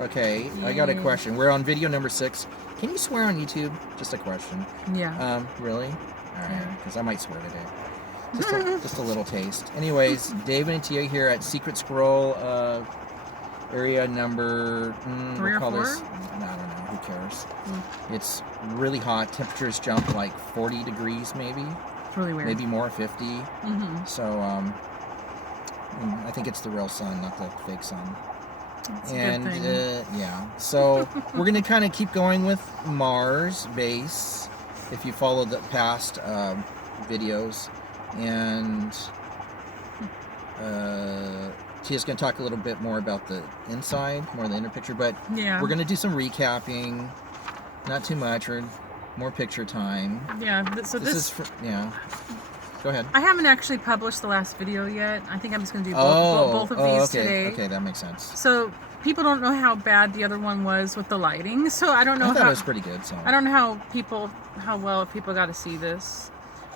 Okay, I got a question. We're on video number 6. Can you swear on YouTube? Just a question. Yeah. Really? All right, Yeah. because I might swear today. Just a little taste. Anyways, David and Teah here at Secret Scroll area number 3 or 4? I don't know. Who cares? It's really hot. Temperatures jump like 40 degrees, maybe. It's really weird. Maybe more, 50. So I think it's the real sun, not the fake sun. That's And a good thing. yeah, so we're gonna kind of keep going with Mars base. If you follow the past videos, and Tia's gonna talk a little bit more about the inside, more of the inner picture, but Yeah. we're gonna do some recapping, not too much, or more picture time. Yeah. So this is yeah. Go ahead. I haven't actually published the last video yet. I think I'm just going to do both of these today. Okay, that makes sense. So people don't know how bad the other one was with the lighting. So I don't know. I thought it was pretty good. So I don't know how well people got to see this.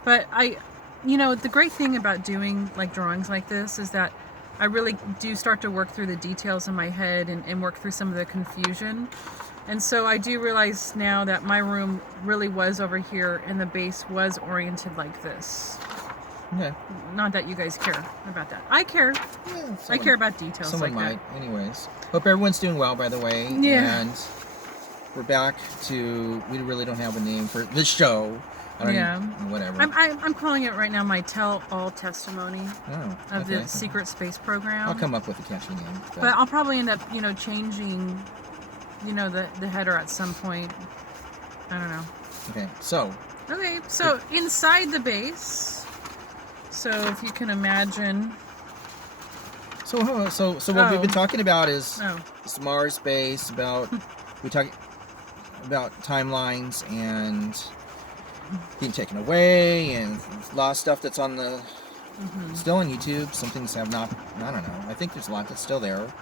But the great thing about doing like drawings like this is that I really do start to work through the details in my head and work through some of the confusion. And so I do realize now that my room really was over here and the base was oriented like this. Okay. Not that you guys care about that. I care. Yeah, I care about details someone like might. Anyways. Hope everyone's doing well, by the way. Yeah. And we're back to, we really don't have a name for this show. I don't even, whatever. I'm calling it right now my tell-all testimony of okay. the secret space program. I'll come up with a catchy name. But I'll probably end up, changing, the header at some point. I don't know. Okay, so. Okay, so inside the base. So if you can imagine. So what we've been talking about is this Mars base, we talk about timelines and being taken away, and a lot of stuff that's on the still on YouTube. Some things have not. I don't know. I think there's a lot that's still there,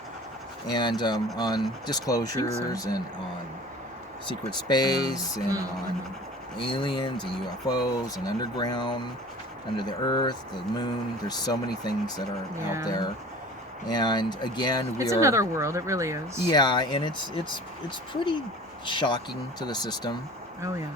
and on disclosures and on secret space and on aliens and UFOs and underground, under the earth, the moon. There's so many things that are out there, and again, it's another world. It really is. Yeah, and it's pretty shocking to the system. Oh yeah.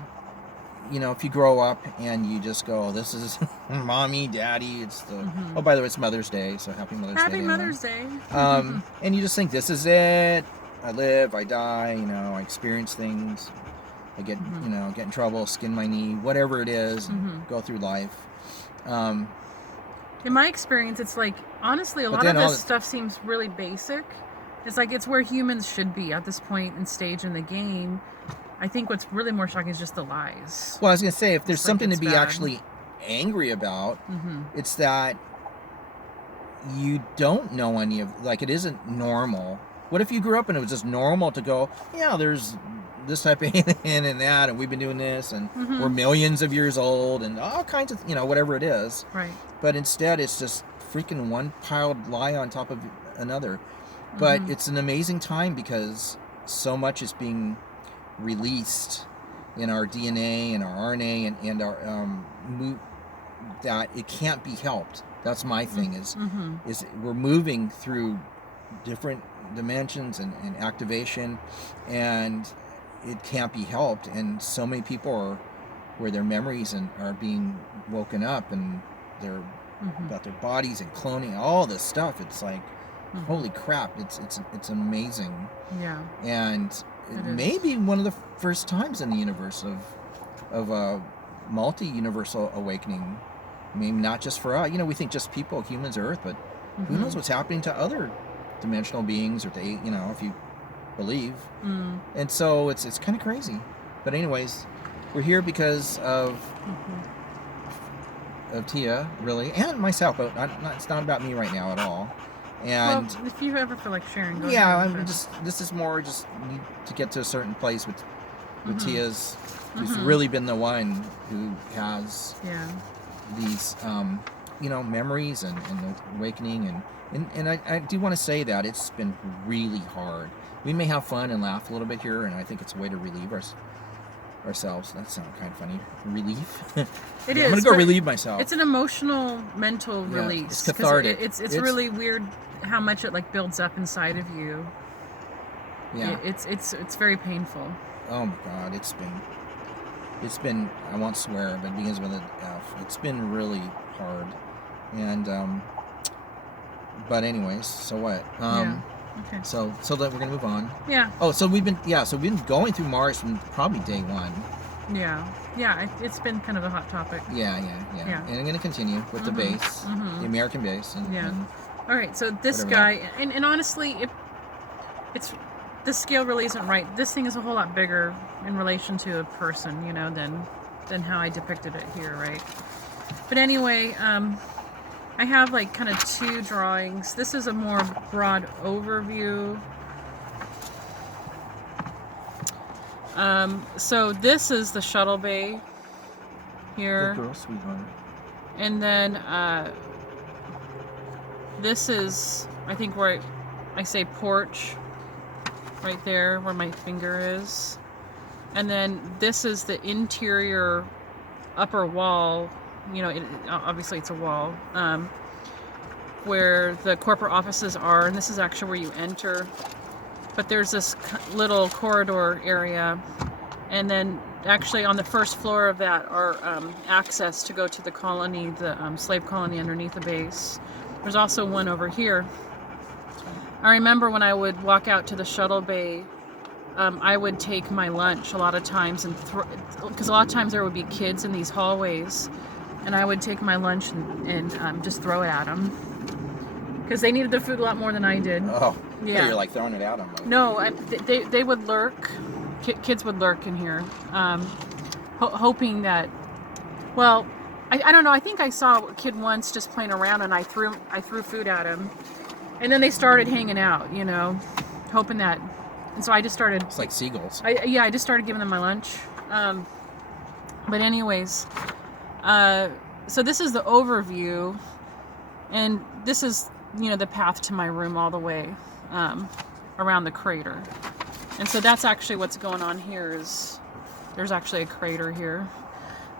If you grow up and you just go, this is mommy, daddy, it's the oh, by the way, it's Mother's Day, so happy Mother's Day. Happy Mother's Day. And you just think, this is it. I live, I die, I experience things. I get, get in trouble, skin my knee, whatever it is, go through life. In my experience, it's like, honestly, a lot of this stuff seems really basic. It's like, it's where humans should be at this point and stage in the game. I think what's really more shocking is just the lies. Well, I was going to say, if there's something to be actually angry about, it's that you don't know any of, like, it isn't normal. What if you grew up and it was just normal to go, yeah, there's this type of alien and that, and we've been doing this, and we're millions of years old, and all kinds of, whatever it is. Right. But instead, it's just freaking one piled lie on top of another. But it's an amazing time because so much is being released in our DNA and our RNA and our that it can't be helped. That's my thing is we're moving through different dimensions and activation, and it can't be helped, and so many people are where their memories are being woken up, and they're about their bodies and cloning, all this stuff. It's like holy crap, it's amazing. Yeah. And it may be one of the first times in the universe of a multi-universal awakening. Maybe not just for us. We think just people, humans, Earth, but who knows what's happening to other dimensional beings, or they, if you believe. And so it's kind of crazy. But anyways, we're here because of Teah, really, and myself. But it's not about me right now at all. And well, if you ever feel like sharing, go ahead. This is more just need to get to a certain place with Teah's, who's really been the one who has these memories and the awakening, and I do want to say that it's been really hard. We may have fun and laugh a little bit here, and I think it's a way to relieve ourselves. That sounds kind of funny. Relief. It is. I'm gonna go relieve myself. It's an emotional, mental release. It's cathartic. It's really weird how much it like builds up inside of you. Yeah. It's very painful. Oh my God, it's been, I won't swear, but it begins with an F. It's been really hard. And but anyways, so what? Yeah. Okay. So that we're gonna move on. Yeah. Oh, so we've been going through Mars from probably day one. Yeah. Yeah. It's been kind of a hot topic. Yeah. Yeah. And I'm gonna continue with the base, the American base. And all right. So this guy, and honestly, it's the scale really isn't right. This thing is a whole lot bigger in relation to a person, you know, than how I depicted it here, right? But anyway, I have like kind of two drawings. This is a more broad overview. So this is the shuttle bay here. Good girl, sweetheart. And then this is, I think, where I say porch, right there where my finger is. And then this is the interior upper wall. You know, obviously it's a wall, where the corporate offices are, and this is actually where you enter. But there's this little corridor area, and then actually on the first floor of that are access to go to the colony, the slave colony underneath the base. There's also one over here. I remember when I would walk out to the shuttle bay, I would take my lunch a lot of times, and because a lot of times there would be kids in these hallways, and I would take my lunch and just throw it at them because they needed the food a lot more than I did. Oh, yeah. You're like throwing it at them. Like. No, they would lurk. Kids would lurk in here, hoping that. Well, I don't know. I think I saw a kid once just playing around, and I threw food at him, and then they started hanging out. You know, hoping that. And so I just started. It's like seagulls. I just started giving them my lunch. But anyways, so this is the overview, and this is, you know, the path to my room all the way around the crater. And so that's actually what's going on here. Is there's actually a crater here,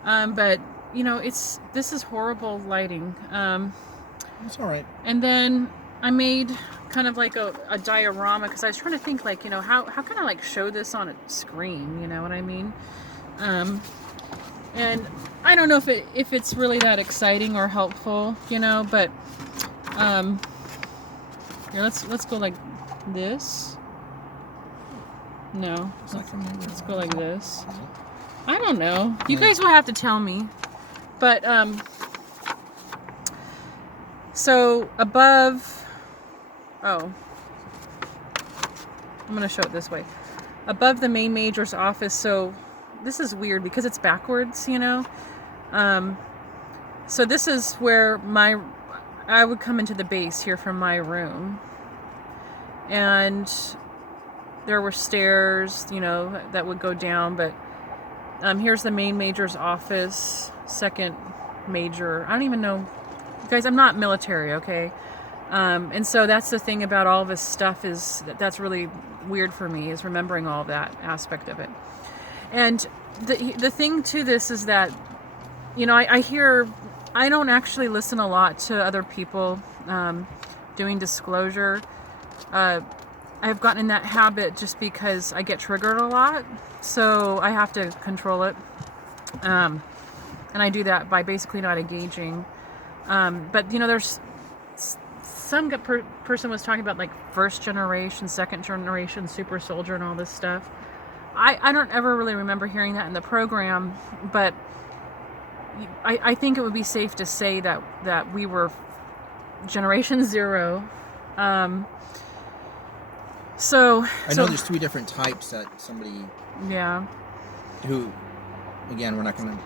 but you know, this is horrible lighting. It's all right. And then I made kind of like a diorama, because I was trying to think, like, you know, how can I like show this on a screen, you know what I mean? And I don't know if it's really that exciting or helpful, you know, but here, let's go like this. No, let's go like this. I don't know. You guys will have to tell me. But so above, I'm gonna show it this way. Above the main major's office, so this is weird because it's backwards, you know. So this is where I would come into the base here from my room, and there were stairs, you know, that would go down. But here's the main major's office, second major. I don't even know, guys. I'm not military, okay. And so that's the thing about all this stuff, is that's really weird for me, is remembering all that aspect of it. And the thing to this is that, you know, I don't actually listen a lot to other people doing disclosure. I've gotten in that habit just because I get triggered a lot, so I have to control it. And I do that by basically not engaging. But, you know, there's some person was talking about like first generation, second generation super soldier and all this stuff. I don't ever really remember hearing that in the program, but I think it would be safe to say that we were generation 0. So I know there's 3 different types that somebody. Yeah. Who, again, we're not gonna.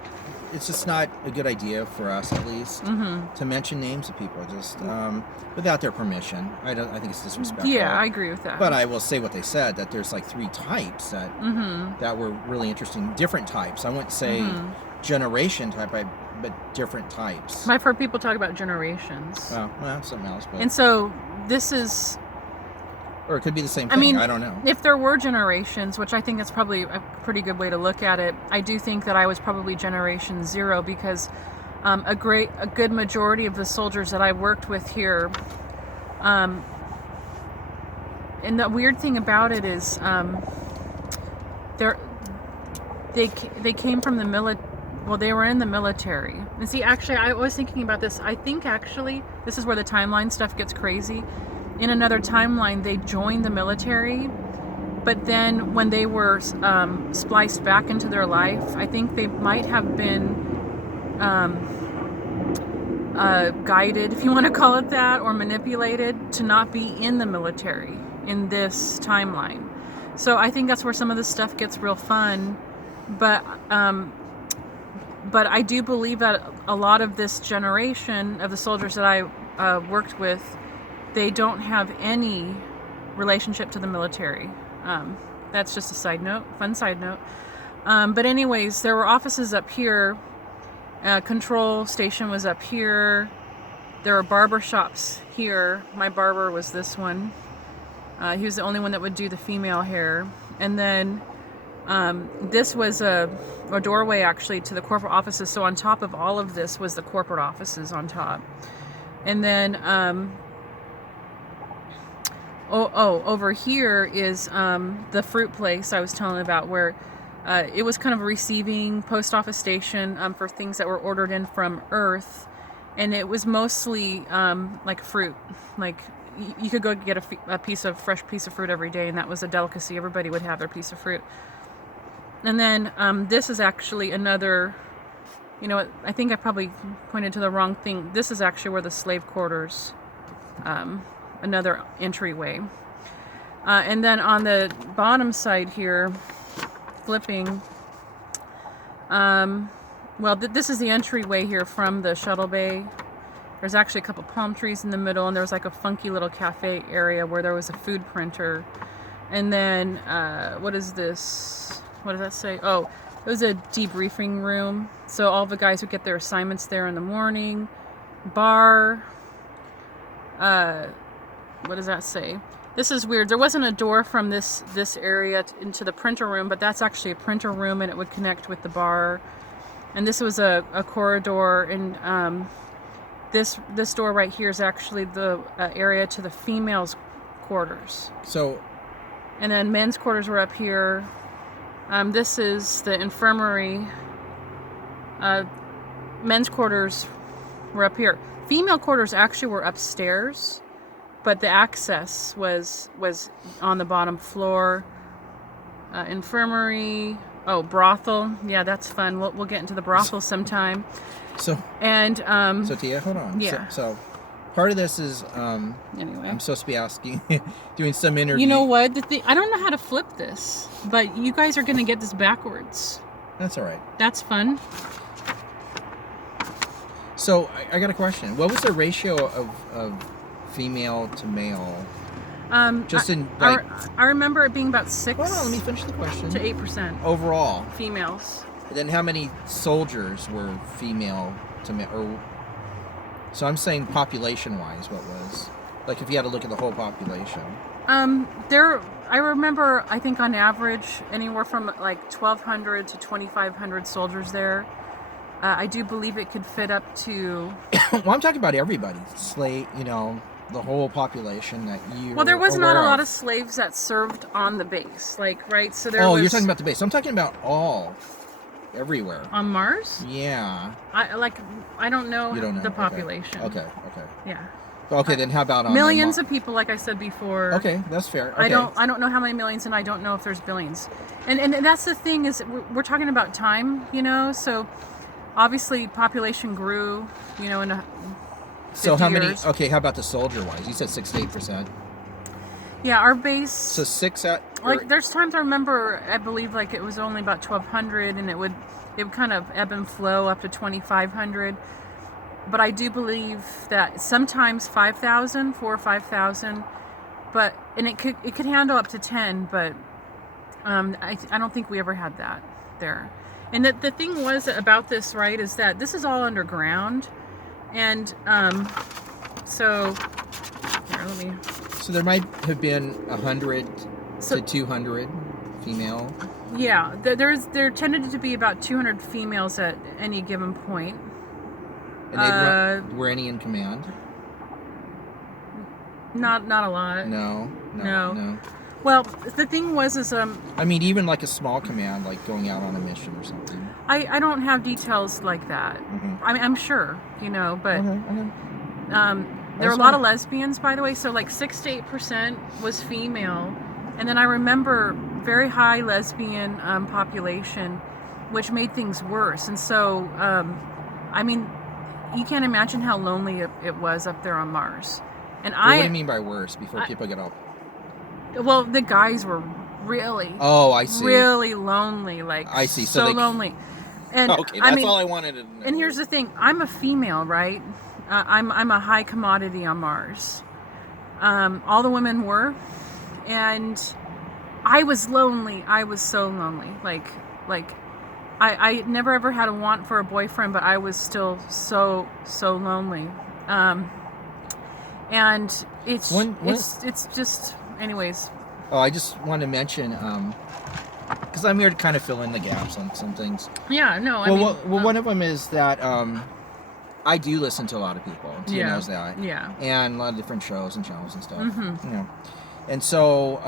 It's just not a good idea for us, at least, to mention names of people just without their permission. I think it's disrespectful. Yeah, I agree with that. But I will say what they said, that there's like 3 types that were really interesting. Different types. I wouldn't say generation type, but different types. I've heard people talk about generations. Well, something else. But. And so this is. Or it could be the same thing. I mean, I don't know. If there were generations, which I think that's probably a pretty good way to look at it, I do think that I was probably generation 0, because a good majority of the soldiers that I worked with here and the weird thing about it is, they came from the military. Well, they were in the military. And see, actually, I was thinking about this. I think actually, this is where the timeline stuff gets crazy. In another timeline, they joined the military, but then when they were spliced back into their life, I think they might have been guided, if you want to call it that, or manipulated to not be in the military in this timeline. So I think that's where some of this stuff gets real fun. But I do believe that a lot of this generation of the soldiers that I worked with, they don't have any relationship to the military. That's just a side note, fun side note. But anyways, there were offices up here. Control station was up here. There were barber shops here. My barber was this one. He was the only one that would do the female hair. And then this was a doorway actually to the corporate offices. So on top of all of this was the corporate offices on top. And then over here is the fruit place I was telling about, where it was kind of a receiving post office station for things that were ordered in from Earth. And it was mostly like fruit. Like you could go get a fresh piece of fruit every day, and that was a delicacy. Everybody would have their piece of fruit. And then this is actually another, you know, I think I probably pointed to the wrong thing. This is actually where the slave quarters, another entryway. And then on the bottom side here, flipping, this is the entryway here from the shuttle bay. There's actually a couple palm trees in the middle, and there was like a funky little cafe area where there was a food printer. And then, what is this? What does that say? Oh, it was a debriefing room. So all the guys would get their assignments there in the morning. Bar. What does that say? This is weird. There wasn't a door from this area into the printer room, but that's actually a printer room, and it would connect with the bar. And this was a corridor, and this door right here is actually the area to the females' quarters. So, and then men's quarters were up here. This is the infirmary. Men's quarters were up here. Female quarters actually were upstairs, but the access was on the bottom floor. Infirmary. Oh, brothel. Yeah, that's fun. We'll get into the brothel sometime. So Teah, hold on. Yeah. So part of this is anyway, I'm supposed to be asking, doing some interview. You know what? I don't know how to flip this, but you guys are going to get this backwards. That's all right. That's fun. So I got a question. What was the ratio of female to male? I remember it being about 6. Hold on, let me finish the question. To 8% overall. females. And then how many soldiers were female to male? Or so I'm saying population-wise, what was like if you had to look at the whole population? I remember, I think on average anywhere from like 1,200 to 2,500 soldiers there. I do believe it could fit up to. Well, I'm talking about everybody. Slave, the whole population that you. Well, there was not a lot of slaves that served on the base, right? So there. Oh, you're talking about the base. I'm talking about everywhere. On Mars? Yeah. I don't know, the population. Okay. Yeah. Okay, then how about on millions of people, like I said before. Okay, that's fair. Okay. I don't know how many millions, and I don't know if there's billions. And that's the thing is we're talking about time, so obviously population grew, in a. So how many? Years. Okay, how about the soldier wise? You said 6 to 8%. Yeah, our base. So 6 at. There's times I remember, I believe it was only about 1,200, and it would kind of ebb and flow up to 2,500. But I do believe that sometimes 5,000, 4,000 or 5,000, and it could handle up to 10, but I don't think we ever had that there. And the thing was about this, right, is that this is all underground, and so here, let me. So there might have been 100 to 200 female. Yeah, there tended to be about 200 females at any given point. And were any in command? Not a lot. No. Well, the thing was I mean, even like a small command, like going out on a mission or something. I don't have details like that. I mean, I'm sure, but Okay. there were a lot of lesbians, by the way. So like 6 to 8% was female, and then I remember very high lesbian population, which made things worse. And so, I mean, you can't imagine how lonely it was up there on Mars. And what do you mean by worse? Before people get up. Well, the guys were really, I see, really lonely. Like, I see, so lonely. And okay, that's all I wanted to know. And here's the thing: I'm a female, right? I'm a high commodity on Mars. All the women were, and I was lonely. I was so lonely. Like I never ever had a want for a boyfriend, but I was still so lonely. And it's just, anyways. Oh, I just want to mention, because I'm here to kind of fill in the gaps on some things. Yeah, no, one of them is that I do listen to a lot of people. Teah knows that. Yeah. And a lot of different shows and channels and stuff. And so,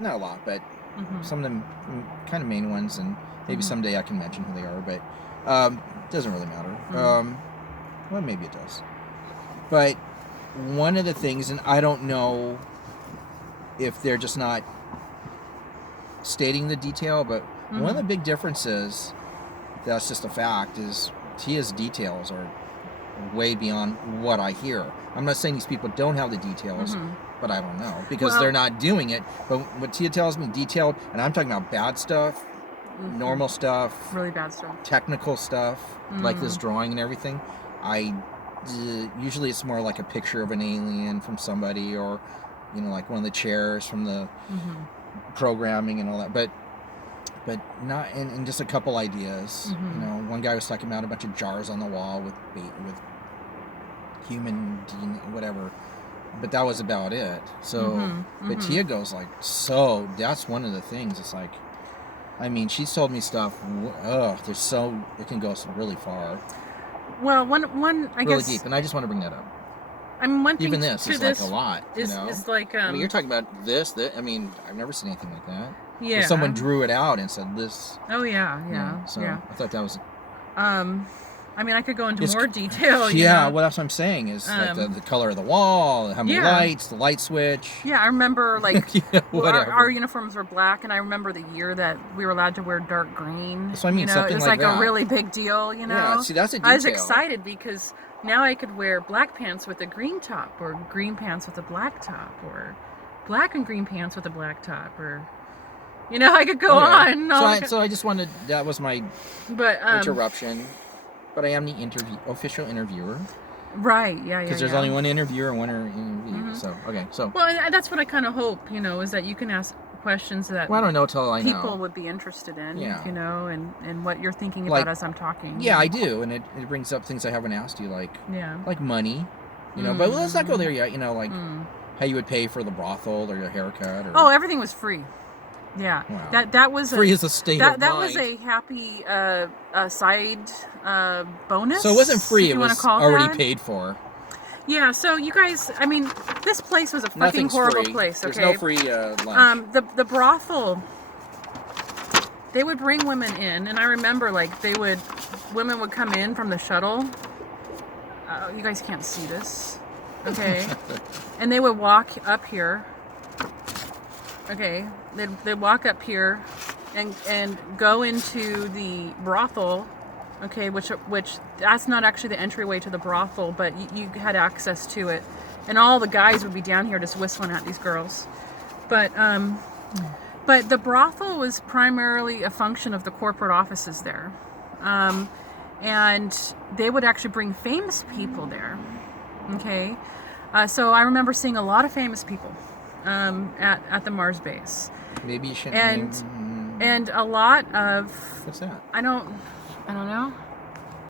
not a lot, but some of them kind of main ones, and maybe someday I can mention who they are, but it doesn't really matter. Well, maybe it does. But one of the things, and I don't know if they're just not stating the detail, but one of the big differences, that's just a fact, is Teah's details are way beyond what I hear. I'm not saying these people don't have the details, but I don't know, because they're not doing it. But what Teah tells me, detailed, and I'm talking about bad stuff, normal stuff, really bad stuff, technical stuff, like this drawing and everything. Usually it's more like a picture of an alien from somebody, or like one of the chairs from the programming and all that, but not, and just a couple ideas. One guy was talking about a bunch of jars on the wall with human DNA, whatever, but that was about it. So but Teah goes like, so that's one of the things. It's like, I mean, she's told me stuff, it can go really far. Well, one I really guess deep, and I just want to bring that up. I mean, one thing even this is like a lot. It's like I mean, you're talking about this. I mean, I've never seen anything like that. Yeah. Where someone drew it out and said this. Oh yeah. So I thought that was. I mean, I could go into more detail. Yeah, well, that's what I'm saying is like the color of the wall, how many lights, the light switch. Yeah, I remember like our uniforms were black, and I remember the year that we were allowed to wear dark green. So I mean, something it was like a really big deal. Yeah, see, that's a detail. I was excited because now I could wear black pants with a green top, or green pants with a black top, or black and green pants with a black top, or I could go on. So I just wanted, that was my interruption. But I am the official interviewer. Right, yeah. Because there's only one interviewer and one interview. So, okay, so. Well, and that's what I kind of hope, is that you can ask questions that I don't know till I know. People would be interested in, and what you're thinking about as I'm talking. Yeah, I do, and it brings up things I haven't asked you, like money, but let's not go there yet, like how you would pay for the brothel or your haircut. Or... everything was free. Yeah, wow. that was free as a state of mind. That was a happy side bonus. So it wasn't free; it was already paid for. Yeah. So you guys, I mean, this place was a fucking horrible place. Okay, there's no free lunch. The brothel, they would bring women in, and I remember like women would come in from the shuttle. You guys can't see this, okay? And they would walk up here. Okay, they'd walk up here and go into the brothel, okay, which that's not actually the entryway to the brothel, but you had access to it, and all the guys would be down here just whistling at these girls, but the brothel was primarily a function of the corporate offices there, and they would actually bring famous people there, okay, so I remember seeing a lot of famous people. At the Mars base. Maybe you should and a lot of what's that? I don't know.